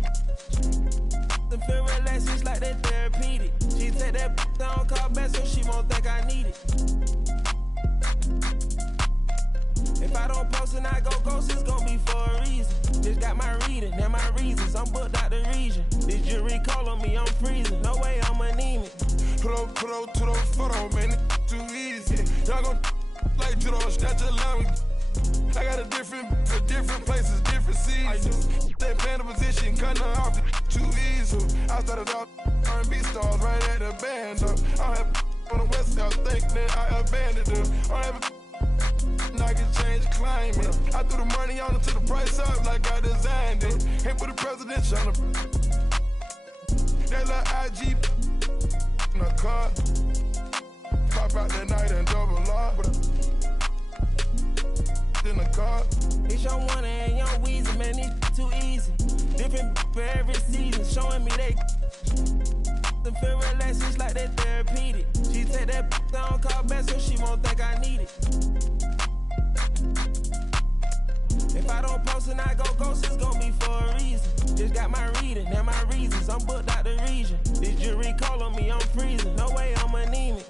they the feel relaxed, it's like that therapeutic. She take that down, call back so she won't think I need it. If I don't post and I go ghost, it's gon' be for a reason. Just got my reading and my reasons. I'm booked out the region. This jury call on me, I'm freezing. No way I'm anemic. Put up to the photo, man, it too easy. Y'all gon' like judo, snatch a line. I got a different places, different seasons. They playing the position, cutting her off too easy. I started off R&B stars right at the band up. I have on the west coast, think that I abandoned them. I have I can change climate. I threw the money on it to the price up like I designed it. Ain't put the presidential on the that little IG in the car. Pop out that night and double lock. In the car. It's your one and young Weezy, man, it's too easy. Different for every season, showing me they the feel relaxed, it's like that therapeutic. She take that down, call back so she won't think I need it. If I don't post and I go ghost, it's gon' be for a reason. Just got my reading and my reasons. I'm booked out the region. This jury call on me, I'm freezing. No way I'm anemic.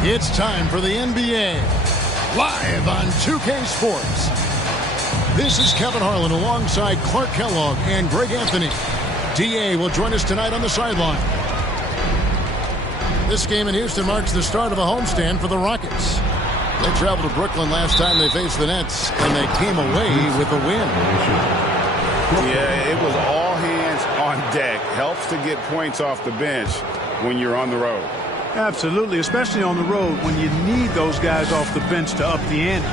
It's time for the NBA, live on 2K Sports. This is Kevin Harlan alongside Clark Kellogg and Greg Anthony. DA will join us tonight on the sideline. This game in Houston marks the start of a homestand for the Rockets. They traveled to Brooklyn last time they faced the Nets, and they came away with a win. Yeah, it was all hands on deck. Helps to get points off the bench when you're on the road. Absolutely, especially on the road when you need those guys off the bench to up the ante.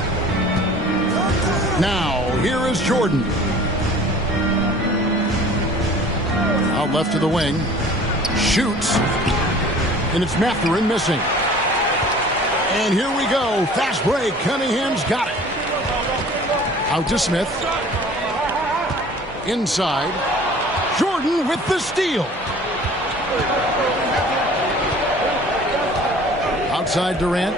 Now, here is Jordan. Out left to the wing. Shoots. And it's Mathurin missing. And here we go. Fast break. Cunningham's got it. Out to Smith. Inside. Jordan with the steal. Outside Durant.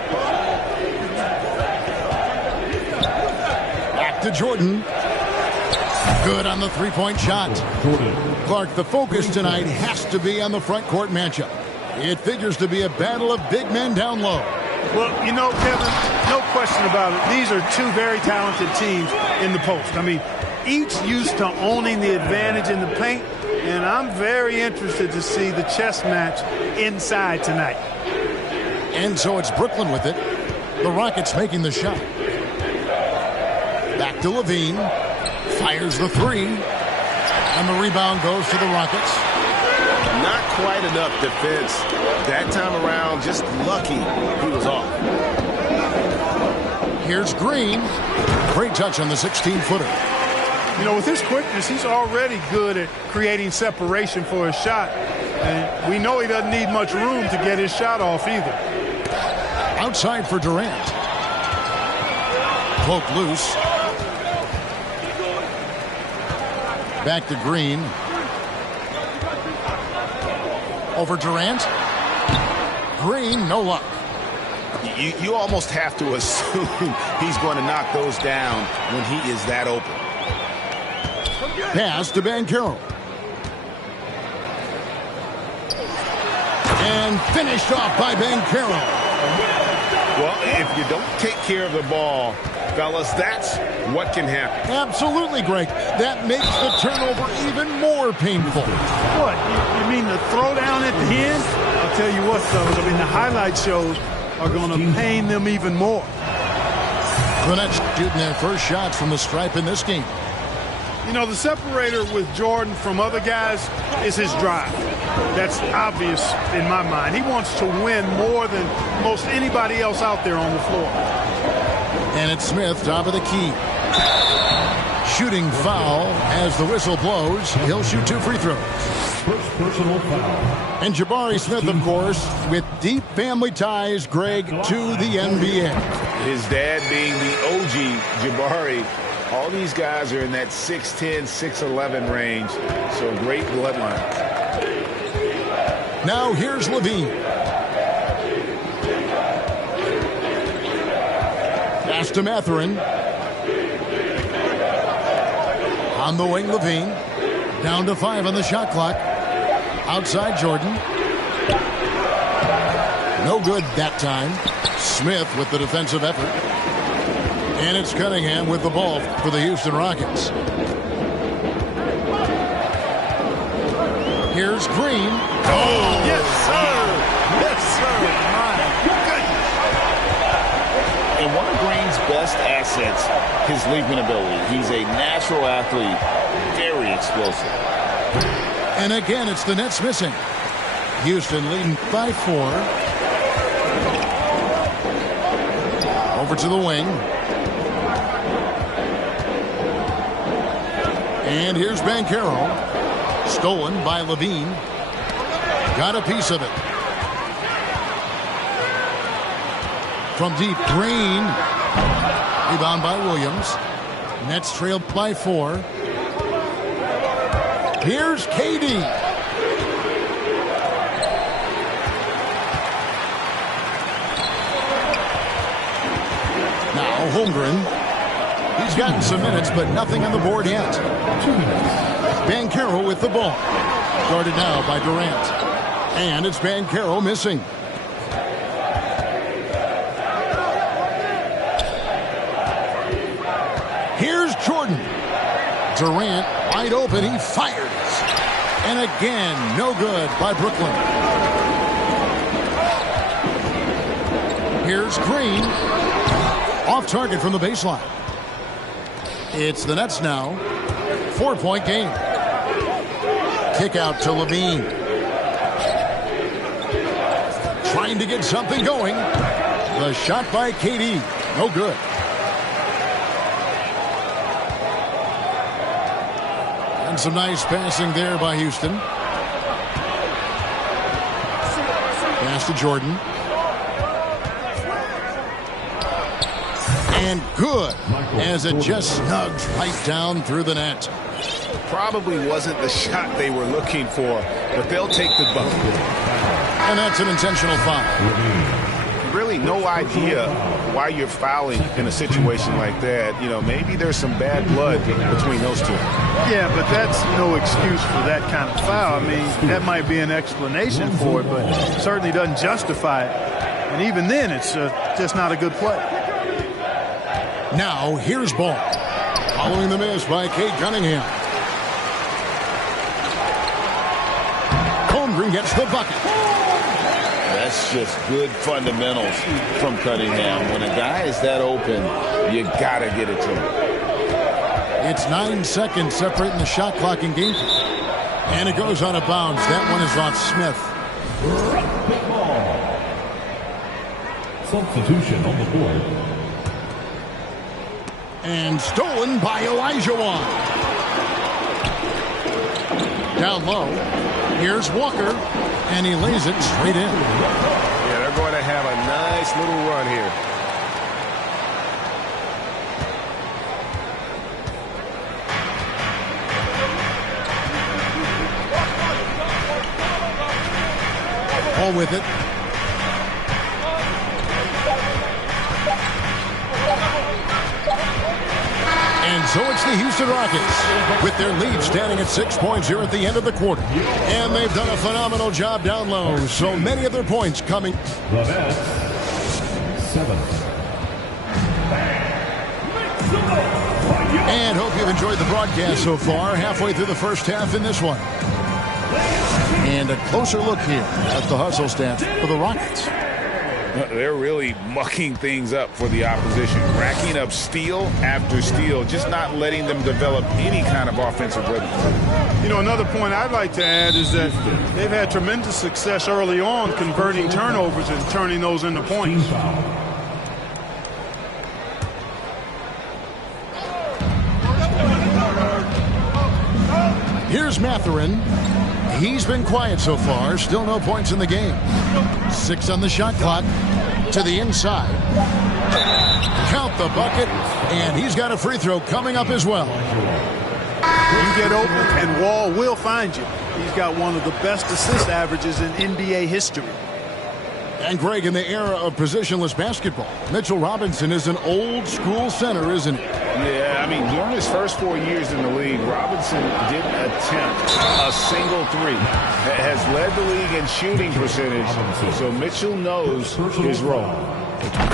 Back to Jordan. Good on the three-point shot. Clark, the focus tonight has to be on the front court matchup. It figures to be a battle of big men down low. Well, you know, Kevin, no question about it. These are two very talented teams in the post. I mean, each used to owning the advantage in the paint, and I'm very interested to see the chess match inside tonight. And so it's Brooklyn with it. The Rockets making the shot. Back to Levine. Fires the three. And the rebound goes to the Rockets. Not quite enough defense. That time around, just lucky he was off. Here's Green. Great touch on the 16-footer. You know, with his quickness, he's already good at creating separation for his shot. And we know he doesn't need much room to get his shot off either. Outside for Durant. Cloak loose. Back to Green. Over Durant. Green, no luck. You almost have to assume he's going to knock those down when he is that open. Pass to Banchero. And finished off by Banchero. Well, if you don't take care of the ball, fellas, that's what can happen. Absolutely, Greg. That makes the turnover even more painful. What? You mean the throwdown at the end? I'll tell you what, fellas. I mean, the highlight shows are going to pain them even more. The Nets shooting their first shots from the stripe in this game. You know, the separator with Jordan from other guys is his drive. That's obvious in my mind. He wants to win more than most anybody else out there on the floor. And it's Smith, top of the key. Shooting foul as the whistle blows. He'll shoot 2 free throws. First personal foul. And Jabari Smith, of course, with deep family ties, Greg, to the NBA. His dad being the OG Jabari. All these guys are in that 6'10", 6'11" range. So great bloodline. Now here's Levine. Pass to Mathurin. On the wing, Levine. Down to 5 on the shot clock. Outside Jordan. No good that time. Smith with the defensive effort. And it's Cunningham with the ball for the Houston Rockets. Here's Green. Oh, yes, sir. Yes, sir. My goodness. And one of Green's best assets, his leaping ability. He's a natural athlete, very explosive. And again, it's the Nets missing. Houston leading by 4. Over to the wing. And here's Banchero. Stolen by Levine. Got a piece of it. From deep, Green. Rebound by Williams. Nets trailed by 4. Here's KD. Now Holmgren. He's gotten some minutes, but nothing on the board yet. 2 minutes. Banchero with the ball. Guarded now by Durant. And it's Banchero missing. Here's Jordan. Durant wide open. He fires. And again, no good by Brooklyn. Here's Green. Off target from the baseline. It's the Nets now. 4-point game. Kick out to Levine. Trying to get something going. The shot by KD. No good. And some nice passing there by Houston. Pass to Jordan. And good, as it just snugs right down through the net. Probably wasn't the shot they were looking for, but they'll take the bump. And that's an intentional foul. Really no idea why you're fouling in a situation like that. You know, maybe there's some bad blood between those two. Yeah, but that's no excuse for that kind of foul. I mean, that might be an explanation for it, but it certainly doesn't justify it. And even then, it's just not a good play. Now, here's ball. Following the miss by Cade Cunningham. Holmgren gets the bucket. that's just good fundamentals from Cunningham. When a guy is that open, you got to get it to him. It's 9 seconds separating the shot clock and game. And it goes out of bounds. That one is off Smith. Substitution on the board. And stolen by Olajuwon. Down low. Here's Walker. And he lays it straight in. Yeah, they're going to have a nice little run here. Ball with it. And so it's the Houston Rockets with their lead standing at 6 points here at the end of the quarter. And they've done a phenomenal job down low. So many of their points coming. The Nets, 7. And hope you've enjoyed the broadcast so far. Halfway through the first half in this one. And a closer look here at the hustle stats for the Rockets. They're really mucking things up for the opposition, racking up steal after steal, just not letting them develop any kind of offensive rhythm. You know, another point I'd like to add is that they've had tremendous success early on converting turnovers and turning those into points. Here's Mathurin. He's been quiet so far. Still no points in the game. 6 on the shot clock. To the inside. Count the bucket. And he's got a free throw coming up as well. You get open and Wall will find you. He's got one of the best assist averages in NBA history. And Greg, in the era of positionless basketball, Mitchell Robinson is an old school center, isn't he? Yeah, I mean, during his first 4 years in the league, Robinson didn't attempt a single three. Has led the league in shooting percentage, so Mitchell knows his role.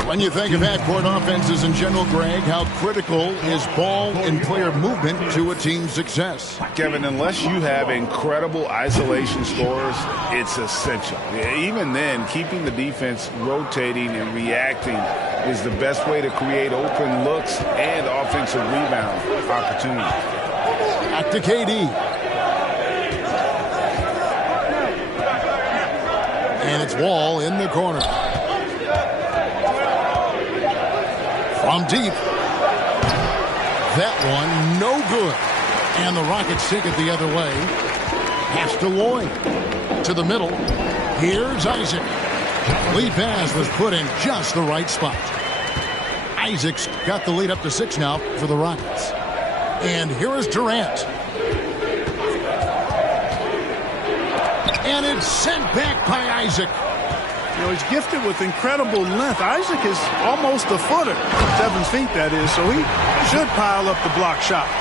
When you think of half-court offenses in general, Greg, how critical is ball and player movement to a team's success? Kevin, unless you have incredible isolation scores, it's essential. Even then, keeping the defense rotating and reacting is the best way to create open looks and offensive rebound opportunities. Back to KD. And it's Wall in the corner. From deep. That one, no good. And the Rockets take it the other way. Pass to Lloyd. To the middle. Here's Isaac. Lead pass was put in just the right spot. Isaac's got the lead up to 6 now for the Rockets. And here is Durant. And it's sent back by Isaac. You know, he's gifted with incredible length. Isaac is almost a footer. 7 feet, that is, so he should pile up the block shots.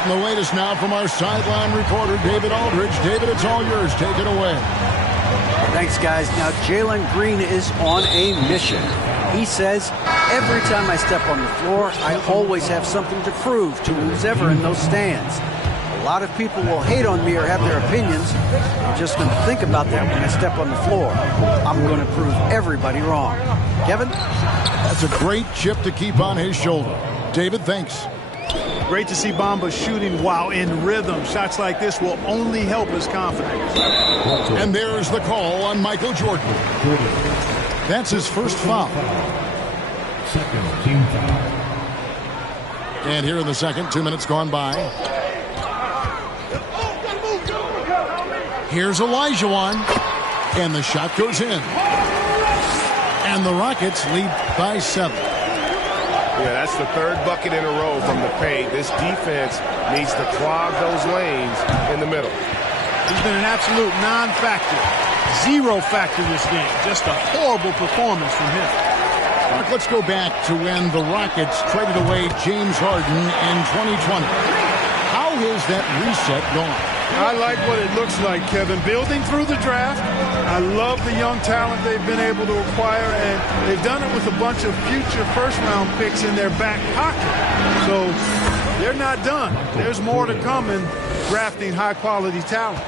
And the latest now from our sideline reporter, David Aldridge. David, it's all yours. Take it away. Thanks, guys. Now, Jalen Green is on a mission. He says, every time I step on the floor, I always have something to prove to who's ever in those stands. A lot of people will hate on me or have their opinions. I'm just going to think about that when I step on the floor. I'm going to prove everybody wrong. Kevin? That's a great chip to keep on his shoulder. David, thanks. Great to see Bamba shooting while in rhythm. Shots like this will only help his confidence. And there's the call on Michael Jordan. That's his first foul. Second team foul. And here in the second, 2 minutes gone by. Here's Olajuwon. And the shot goes in. And the Rockets lead by 7. Yeah, that's the 3rd bucket in a row from the paint. This defense needs to clog those lanes in the middle. He's been an absolute non-factor. 0 factor this game. Just a horrible performance from him. Mark, let's go back to when the Rockets traded away James Harden in 2020. How has that reset gone? I like what it looks like, Kevin. Building through the draft. I love the young talent they've been able to acquire, and they've done it with a bunch of future first-round picks in their back pocket. So they're not done. There's more to come in drafting high-quality talent.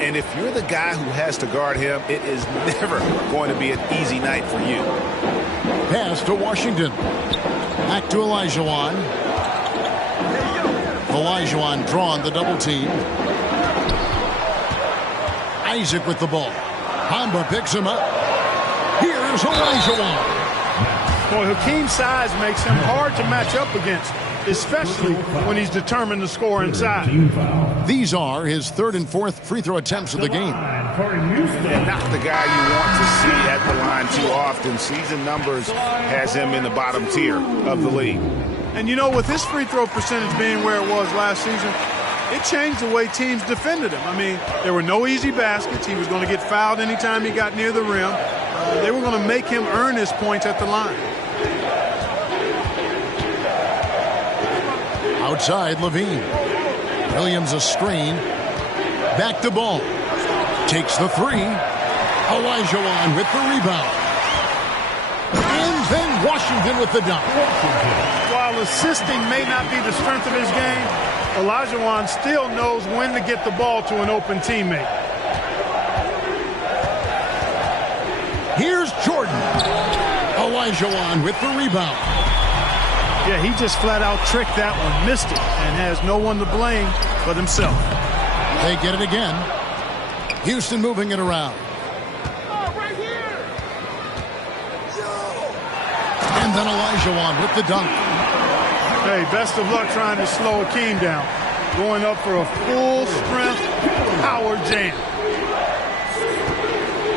And if you're the guy who has to guard him, it is never going to be an easy night for you. Pass to Washington. Back to Olajuwon. Olajuwon drawn the double team. Isaac with the ball. Hamba picks him up. Here's Olajuwon. Boy, Hakeem's size makes him hard to match up against, especially when he's determined to score inside. These are his third and fourth free throw attempts of the game. And not the guy you want to see at the line too often. Season numbers has him in the bottom tier of the league. And you know, with his free throw percentage being where it was last season, it changed the way teams defended him. I mean, there were no easy baskets. He was going to get fouled anytime he got near the rim. They were going to make him earn his points at the line. Outside, Levine. Williams a screen. Back to ball. Takes the three. Olajuwon with the rebound. And then Washington with the dunk. While assisting may not be the strength of his game, Olajuwon still knows when to get the ball to an open teammate. Here's Jordan. Olajuwon with the rebound. Yeah, he just flat out tricked that one, missed it, and has no one to blame but himself. They get it again. Houston moving it around. And then Olajuwon with the dunk. Hey, best of luck trying to slow Hakeem down. Going up for a full strength power jam.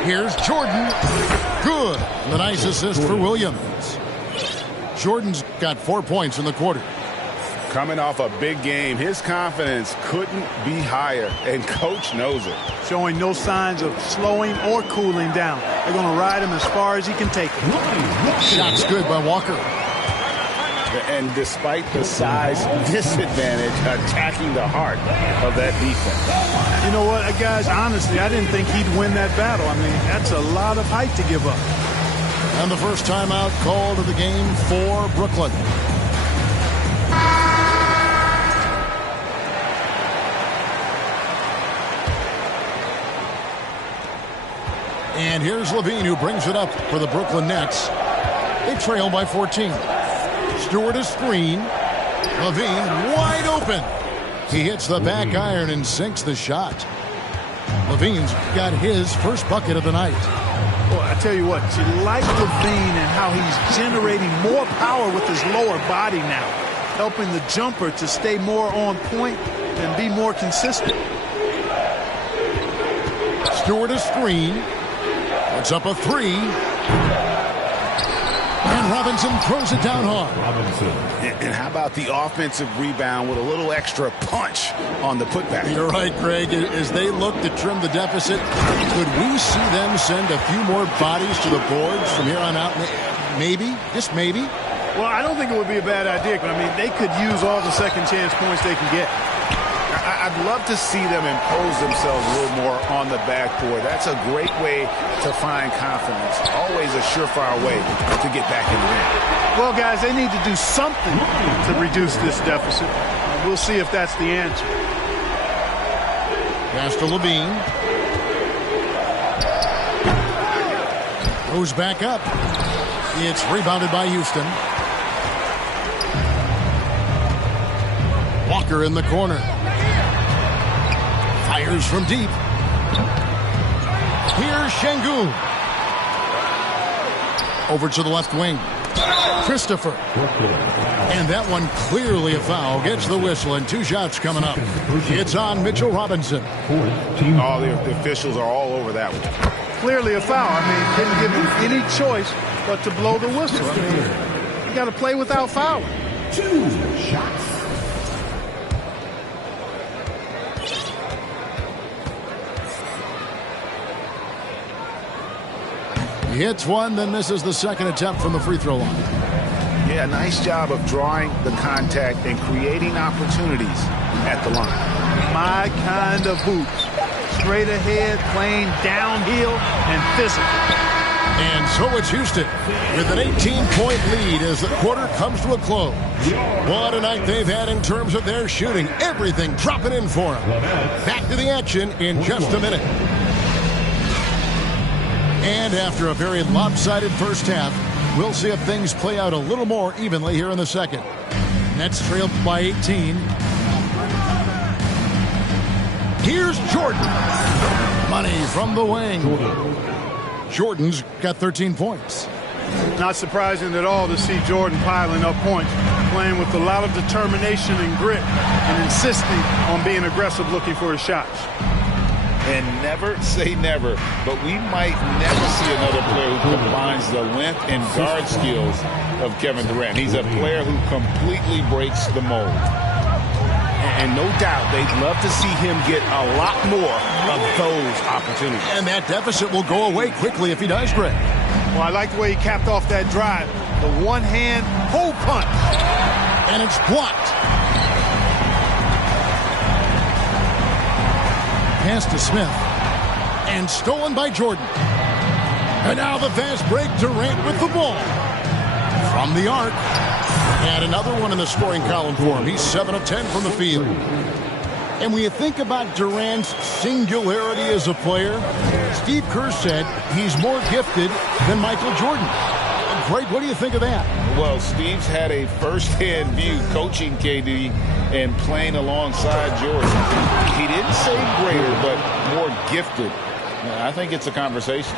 Here's Jordan. Good. The nice assist for Williams. Jordan's got 4 points in the quarter. Coming off a big game, his confidence couldn't be higher, and coach knows it. Showing no signs of slowing or cooling down. They're going to ride him as far as he can take it. Shot's good by Walker. And despite the size disadvantage, attacking the heart of that defense. You know what, guys, honestly, I didn't think he'd win that battle. I mean, that's a lot of height to give up. And the first timeout called of the game for Brooklyn. And here's Levine, who brings it up for the Brooklyn Nets. They trail by 14. Stewart a screen. Levine wide open. He hits the back iron and sinks the shot. Levine's got his first bucket of the night. Well, I tell you what, you like Levine and how he's generating more power with his lower body now, helping the jumper to stay more on point and be more consistent. Stewart a screen. Puts up a three. And Robinson throws it down hard. And how about the offensive rebound with a little extra punch on the putback? You're right, Greg. As they look to trim the deficit, could we see them send a few more bodies to the boards from here on out? Maybe, just maybe. Well, I don't think it would be a bad idea, but I mean, they could use all the second chance points they can get. I'd love to see them impose themselves a little more on the backboard. That's a great way to find confidence. Always a surefire way to get back in the game. Well, guys, they need to do something to reduce this deficit. We'll see if that's the answer. Pass to Levine. Goes back up. It's rebounded by Houston. Walker in the corner. Fires from deep. Here's Şengün. Over to the left wing. Christopher. And that one clearly a foul. Gets the whistle and 2 shots coming up. It's on Mitchell Robinson. All the officials are all over that one. Clearly a foul. I mean, didn't give him any choice but to blow the whistle. I mean, you got to play without fouling. 2 shots. He hits one, then misses the second attempt from the free throw line. Yeah, nice job of drawing the contact and creating opportunities at the line. My kind of hoops. Straight ahead, playing downhill, and physical. And so it's Houston with an 18-point lead as the quarter comes to a close. What a night they've had in terms of their shooting. Everything dropping in for them. Back to the action in just a minute. And after a very lopsided first half, we'll see if things play out a little more evenly here in the second. Nets trailed by 18. Here's Jordan. Money from the wing. Jordan's got 13 points. Not surprising at all to see Jordan piling up points, playing with a lot of determination and grit, and insisting on being aggressive looking for his shots. And never say never, but we might never see another player who combines the length and guard skills of Kevin Durant. He's a player who completely breaks the mold. And no doubt they'd love to see him get a lot more of those opportunities. And that deficit will go away quickly if he does, Greg. Well, I like the way he capped off that drive. The one-hand hole punch. And it's blocked. Pass to Smith. And stolen by Jordan. And now the fast break. Durant with the ball. From the arc. And another one in the scoring column for him. He's 7 of 10 from the field. And when you think about Durant's singularity as a player, Steve Kerr said he's more gifted than Michael Jordan. Greg, what do you think of that? Well, Steve's had a first-hand view coaching KD and playing alongside Jordan. He didn't say greater, but more gifted. I think it's a conversation.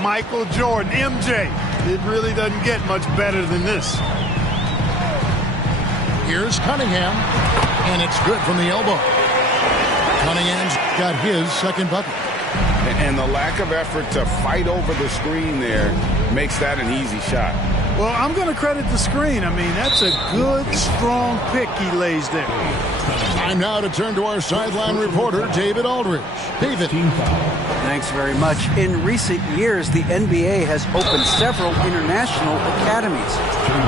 Michael Jordan, MJ. It really doesn't get much better than this. Here's Cunningham, and it's good from the elbow. Cunningham's got his second bucket. And the lack of effort to fight over the screen there makes that an easy shot. Well, I'm going to credit the screen. I mean, that's a good, strong pick he lays there. Time now to turn to our sideline reporter, David Aldridge. David. Thanks very much. In recent years, the NBA has opened several international academies.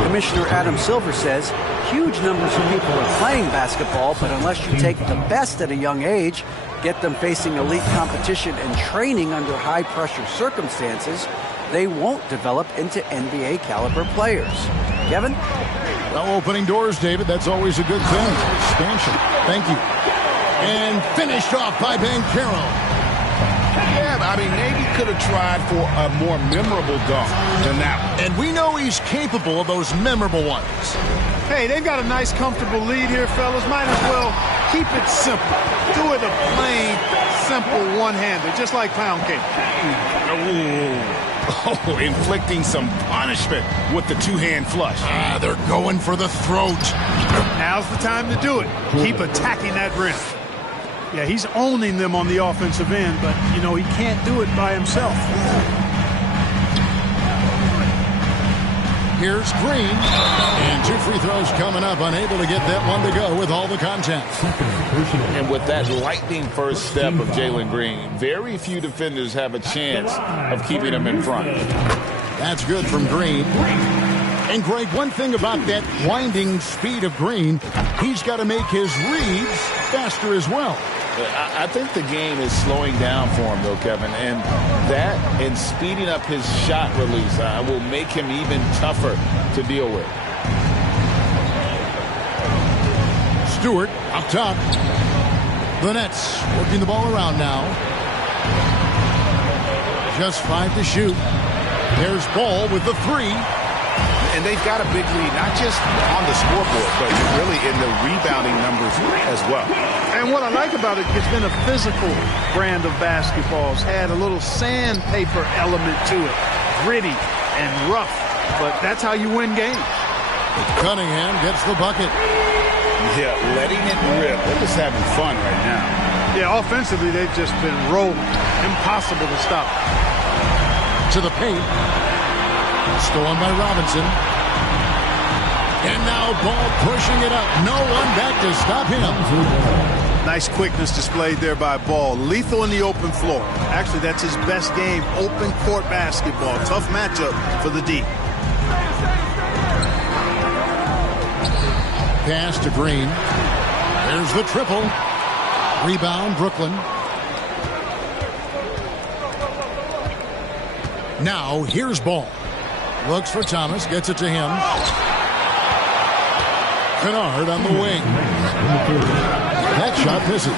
Commissioner Adam Silver says huge numbers of people are playing basketball, but unless you take the best at a young age, get them facing elite competition and training under high-pressure circumstances, they won't develop into NBA-caliber players. Kevin? Well, opening doors, David. That's always a good thing. Expansion. Thank you. And finished off by Banchero. Yeah, I mean, maybe could have tried for a more memorable dunk than that one. And we know he's capable of those memorable ones. Hey, they've got a nice, comfortable lead here, fellas. Might as well keep it simple. Do it a plain, simple one-hander, just like pound cake. Oh, inflicting some punishment with the two-hand flush. They're going for the throat. Now's the time to do it. Keep attacking that rim. Yeah, he's owning them on the offensive end, but, you know, he can't do it by himself. Here's Green. And 2 free throws coming up. Unable to get that one to go with all the contact. And with that lightning first step of Jalen Green, very few defenders have a chance of keeping him in front. That's good from Green. And, Greg, one thing about that winding speed of Green, he's got to make his reads faster as well. I think the game is slowing down for him, though, Kevin. And that and speeding up his shot release will make him even tougher to deal with. Stewart up top. The Nets working the ball around now. Just 5 to shoot. There's Ball with the 3. And they've got a big lead, not just on the scoreboard, but really in the rebounding numbers as well. And what I like about it, it's been a physical brand of basketball. It's had a little sandpaper element to it. Gritty and rough, but that's how you win games. Cunningham gets the bucket. Yeah, letting it rip. They're just having fun right now. Yeah, offensively, they've just been rolling. Impossible to stop. To the paint. Stolen by Robinson. And now Ball pushing it up. No one back to stop him. Nice quickness displayed there by Ball. Lethal in the open floor. Actually, that's his best game. Open court basketball. Tough matchup for the D. Pass to Green. There's the triple. Rebound, Brooklyn. Now, here's ball. Looks for Thomas, gets it to him. Kennard on the wing. That shot misses.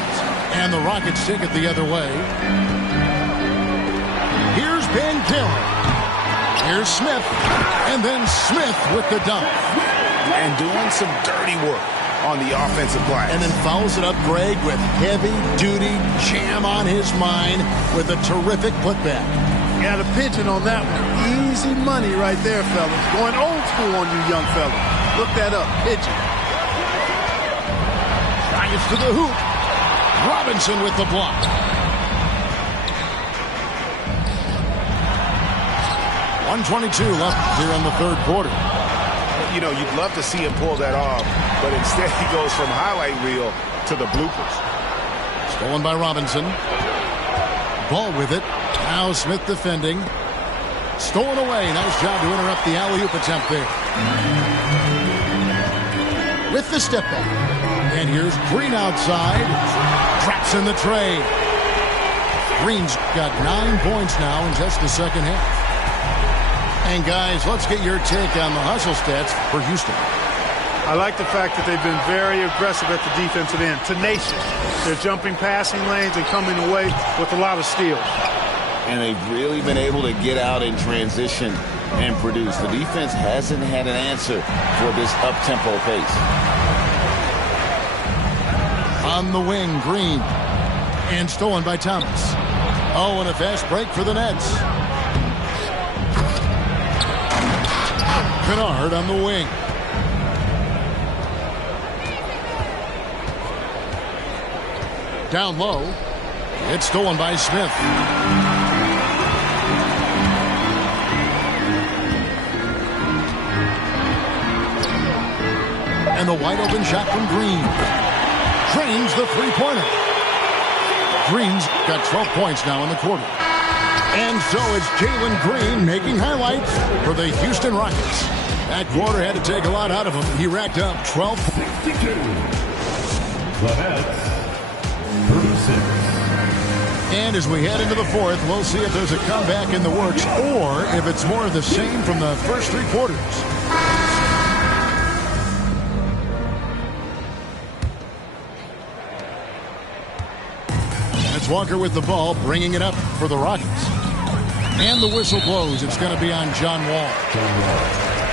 And the Rockets take it the other way. Here's Ben Keller. Here's Smith. And then Smith with the dunk. And doing some dirty work on the offensive glass. And then fouls it up, Greg, with heavy-duty jam on his mind with a terrific putback. Got a pigeon on that one. Easy money right there, fellas. Going old school on you young fellas. Look that up. Pigeon. Giants to the hoop. Robinson with the block. .122 left here in the third quarter. You know, you'd love to see him pull that off, but instead he goes from highlight reel to the bloopers. Stolen by Robinson. Ball with it. Now Smith defending. Stolen away. Nice job to interrupt the alley-oop attempt there. With the step back. And here's Green outside. Traps in the tray. Green's got 9 points now in just the second half. And guys, let's get your take on the hustle stats for Houston. I like the fact that they've been very aggressive at the defensive end. Tenacious. They're jumping passing lanes and coming away with a lot of steals. And they've really been able to get out in transition and produce. The defense hasn't had an answer for this up-tempo pace. On the wing, Green. And stolen by Thomas. Oh, and a fast break for the Nets. Kennard on the wing. Down low. It's stolen by Smith. And the wide open shot from Green. Drains the three-pointer. Green's got 12 points now in the quarter. And so it's Jalen Green making highlights for the Houston Rockets. That quarter had to take a lot out of him. He racked up 12 points. And as we head into the fourth, we'll see if there's a comeback in the works or if it's more of the same from the first three quarters. It's Walker with the ball, bringing it up for the Rockets. And the whistle blows. It's going to be on John Wall.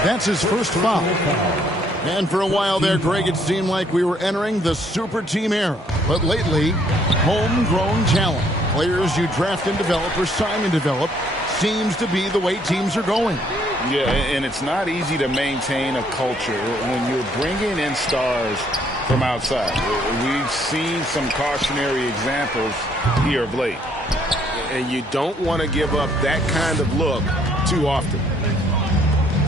That's his first foul. And for a while there, Greg, it seemed like we were entering the super team era. But lately, homegrown talent, players you draft and develop or sign and develop, seems to be the way teams are going. Yeah, and it's not easy to maintain a culture when you're bringing in stars from outside. We've seen some cautionary examples here of late. And you don't want to give up that kind of look too often.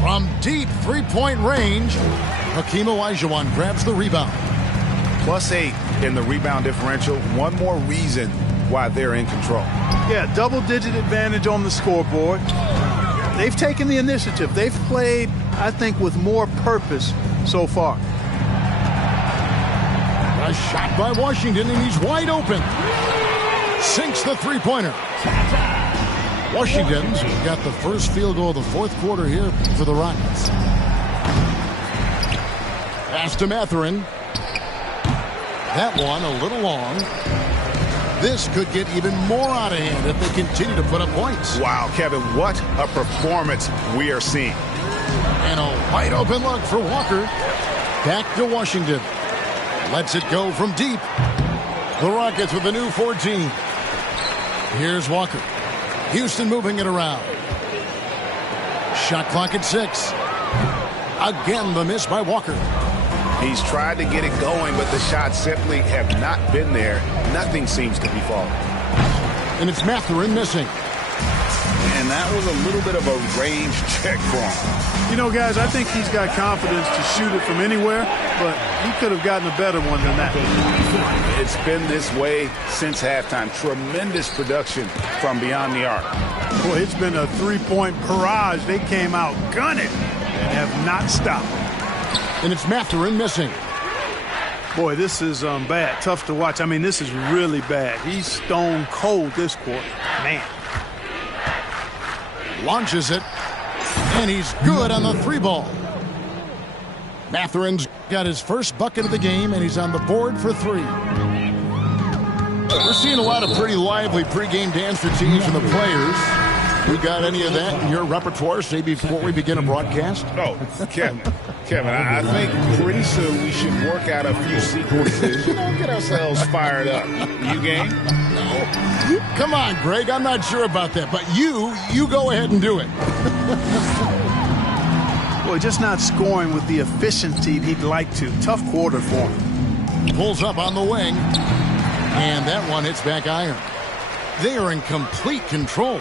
From deep three-point range, Hakeem Olajuwon grabs the rebound. +8 in the rebound differential. One more reason why they're in control. Yeah, double-digit advantage on the scoreboard. They've taken the initiative. They've played, I think, with more purpose so far. A shot by Washington, and he's wide open. Sinks the three-pointer. Washington's got the first field goal of the fourth quarter here for the Rockets. Pass to Mathurin. That one a little long. This could get even more out of hand if they continue to put up points. Wow, Kevin, what a performance we are seeing. And a wide open look for Walker. Back to Washington. Lets it go from deep. The Rockets with a new 14. Here's Walker. Houston moving it around. Shot clock at 6. Again, the miss by Walker. He's tried to get it going, but the shots simply have not been there. Nothing seems to be falling. And it's Mathurin missing. And that was a little bit of a range check for him. You know, guys, I think he's got confidence to shoot it from anywhere, but he could have gotten a better one than that. It's been this way since halftime. Tremendous production from beyond the arc. Boy, it's been a three-point barrage. They came out gunning and have not stopped. And it's Mathurin missing. Boy, this is bad. Tough to watch. I mean, this is really bad. He's stone cold this quarter. Man. launches it, and he's good on the 3-ball. Matherin's got his first bucket of the game, and he's on the board for 3. We're seeing a lot of pretty lively pregame dance routines from the players. You got any of that in your repertoire, say, before we begin a broadcast? Oh, Kevin, I think pretty soon we should work out a few sequences. Get ourselves fired up. You game? No. Come on, Greg. I'm not sure about that, but you go ahead and do it. Well, just not scoring with the efficiency he'd like to. Tough quarter for him. Pulls up on the wing, and that one hits back iron. They are in complete control.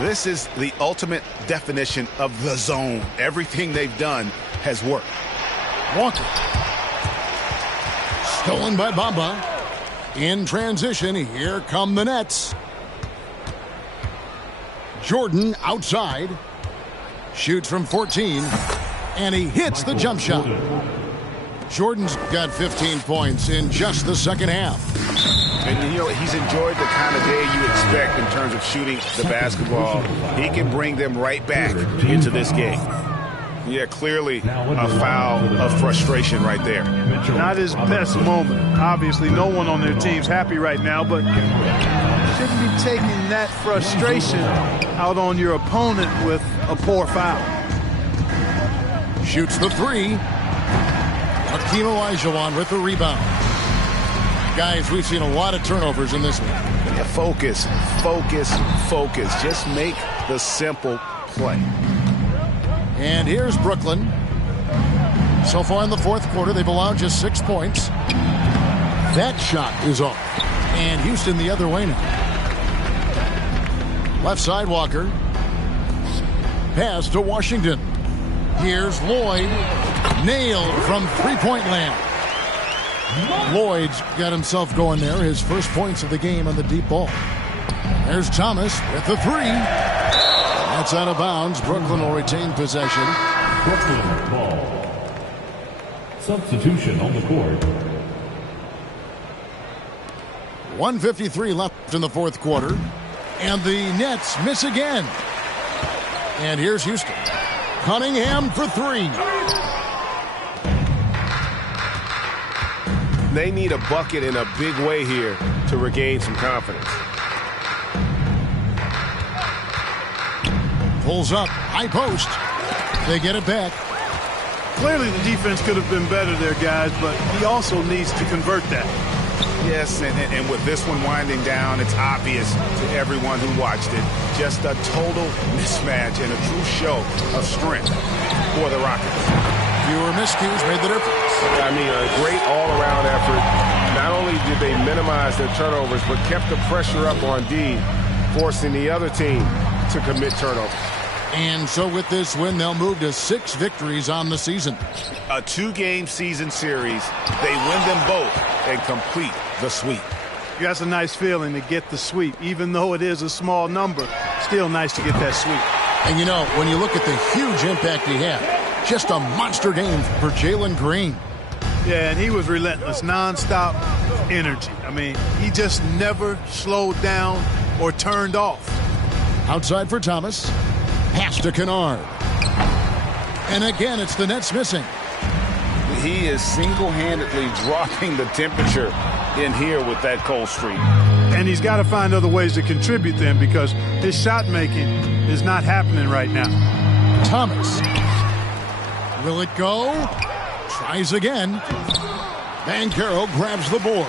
This is the ultimate definition of the zone. Everything they've done has worked. Walker. Stolen by Bamba. In transition, here come the Nets. Jordan outside. Shoots from 14. And he hits the jump shot. Jordan's got 15 points in just the second half. And, he's enjoyed the kind of day you expect in terms of shooting the basketball. He can bring them right back into this game. Yeah, clearly a foul of frustration right there. Not his best moment. Obviously, no one on their team's happy right now, but shouldn't be taking that frustration out on your opponent with a poor foul. Shoots the 3. Hakeem Olajuwon with the rebound. Guys, we've seen a lot of turnovers in this one. Yeah, focus. Just make the simple play. And here's Brooklyn. So far in the fourth quarter, they've allowed just 6 points. That shot is off. And Houston the other way now. Left side, Walker. Pass to Washington. Here's Lloyd. Nailed from three-point land. Lloyd's got himself going there. His first points of the game on the deep ball. There's Thomas with the 3. That's out of bounds. Brooklyn will retain possession. Brooklyn ball. Substitution on the court. 1:53 left in the fourth quarter. And the Nets miss again. And here's Houston. Cunningham for 3. They need a bucket in a big way here to regain some confidence. Pulls up. High post. They get it back. Clearly the defense could have been better there, guys, but he also needs to convert that. Yes, and with this one winding down, it's obvious to everyone who watched it. Just a total mismatch and a true show of strength for the Rockets. Fewer miscues made the difference. I mean, a great all-around effort. Not only did they minimize their turnovers, but kept the pressure up on D, forcing the other team to commit turnovers. And so with this win, they'll move to 6 victories on the season. A 2-game season series. They win them both and complete the sweep. That's a nice feeling to get the sweep. Even though it is a small number, still nice to get that sweep. And when you look at the huge impact he had, just a monster game for Jalen Green. Yeah, and he was relentless, nonstop energy. I mean, he just never slowed down or turned off. Outside for Thomas. Pass to Kennard. And again, it's the Nets missing. He is single-handedly dropping the temperature in here with that cold streak. And he's got to find other ways to contribute then, because his shot making is not happening right now. Thomas. Will it go? Tries again. Banchero grabs the board.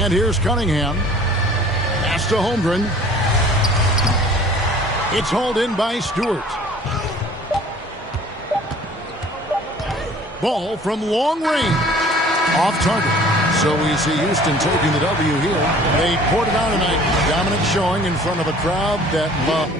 And here's Cunningham. Pass to Holmgren. It's hauled in by Stewart. Ball from long range. Off target. So we see Houston taking the W here. They poured it out tonight. Dominant showing in front of a crowd that loved.